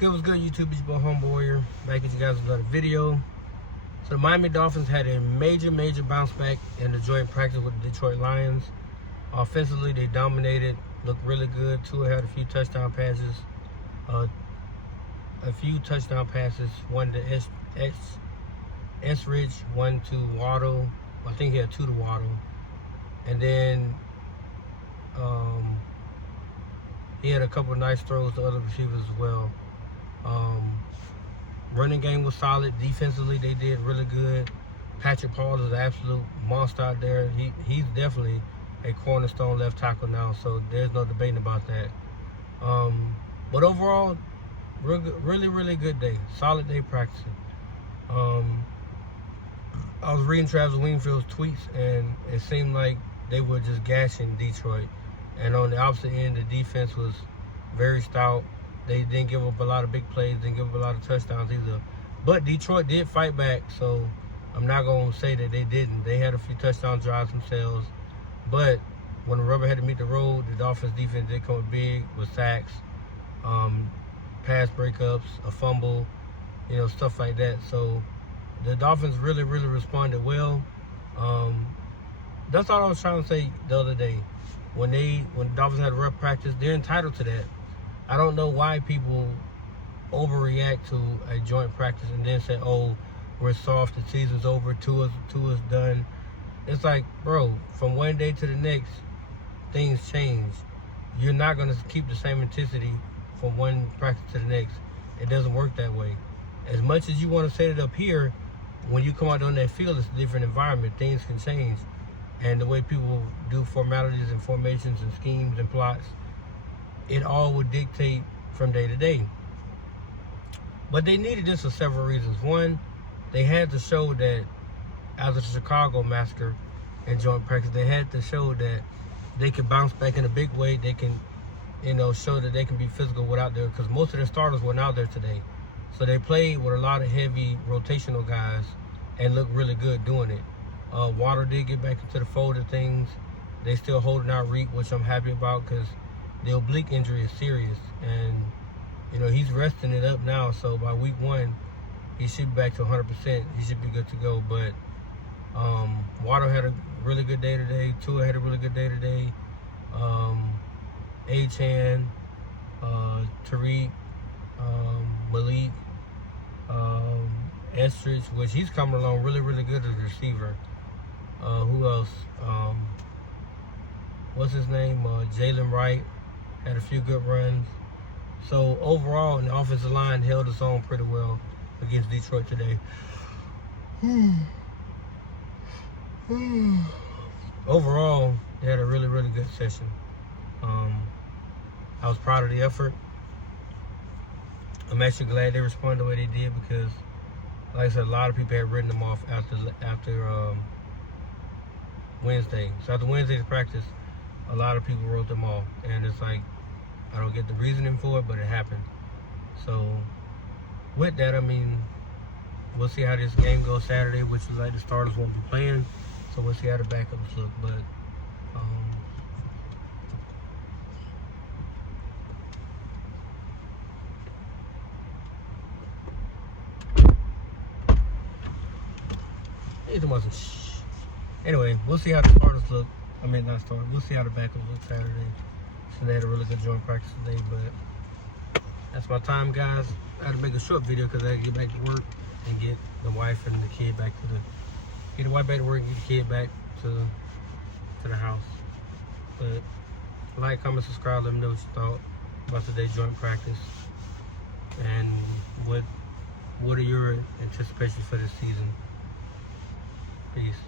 What's good, YouTube? It's your boy Homeboy here, back at you guys with another video. So the Miami Dolphins had a major bounce back in the joint practice with the Detroit Lions. Offensively, they dominated, looked really good. Tua had a few touchdown passes. One to Esridge, one to Waddle. I think he had two to Waddle. And then he had a couple of nice throws to other receivers as well. Running game was solid. Defensively, they did really good. Patrick Paul is an absolute monster out there. He's definitely a cornerstone left tackle now, so there's no debating about that. But overall, really good day. Solid day practicing. I was reading Travis Wingfield's tweets, and it seemed like they were just gashing Detroit. And on the opposite end, the defense was very stout. They didn't give up a lot of big plays, didn't give up a lot of touchdowns either. But Detroit did fight back, so I'm not going to say that they didn't. They had a few touchdown drives themselves. But when the rubber had to meet the road, the Dolphins defense did come up big with sacks, pass breakups, a fumble, stuff like that. So the Dolphins really responded well. That's all I was trying to say the other day. When the Dolphins had a rough practice, they're entitled to that. I don't know why people overreact to a joint practice and then say, "Oh, we're soft, the season's over, Tua's done." It's like, bro, from one day to the next, things change. You're not going to keep the same intensity from one practice to the next. It doesn't work that way. As much as you want to set it up here, when you come out on that field, it's a different environment. Things can change. And the way people do formalities and formations and schemes and plots, it all would dictate from day to day. But they needed this for several reasons. One, they had to show that after the Chicago massacre and joint practice, they had to show that they can bounce back in a big way. They can, show that they can be physical without there, because most of their starters weren't out there today. So they played with a lot of heavy rotational guys and looked really good doing it. Water did get back into the fold of things. They still holding out Reek, which I'm happy about, because the oblique injury is serious, and he's resting it up now. So by week 1, he should be back to 100%. He should be good to go. But Waddle had a really good day today. Tua had a really good day today. Achan, Tariq, Malik, Estridge, which he's coming along really good as a receiver. Who else? What's his name? Jalen Wright had a few good runs. So overall, the offensive line held its own pretty well against Detroit today. Overall, they had a really good session. I was proud of the effort. I'm actually glad they responded the way they did, because, like I said, a lot of people had written them off after Wednesday. So after Wednesday's practice, a lot of people wrote them off, and it's like, I don't get the reasoning for it, but it happened. So with that, we'll see how this game goes Saturday, which is like the starters won't be playing. So we'll see how the backups look. But anyway, we'll see how the starters look. Not starters. We'll see how the backups look Saturday. So they had a really good joint practice today, but that's my time, guys. I had to make a short video because I had to get back to work and get the wife and the kid back get the wife back to work and get the kid back to the house. But like, comment, subscribe, let me know what you thought about today's joint practice, and what are your anticipations for this season. Peace.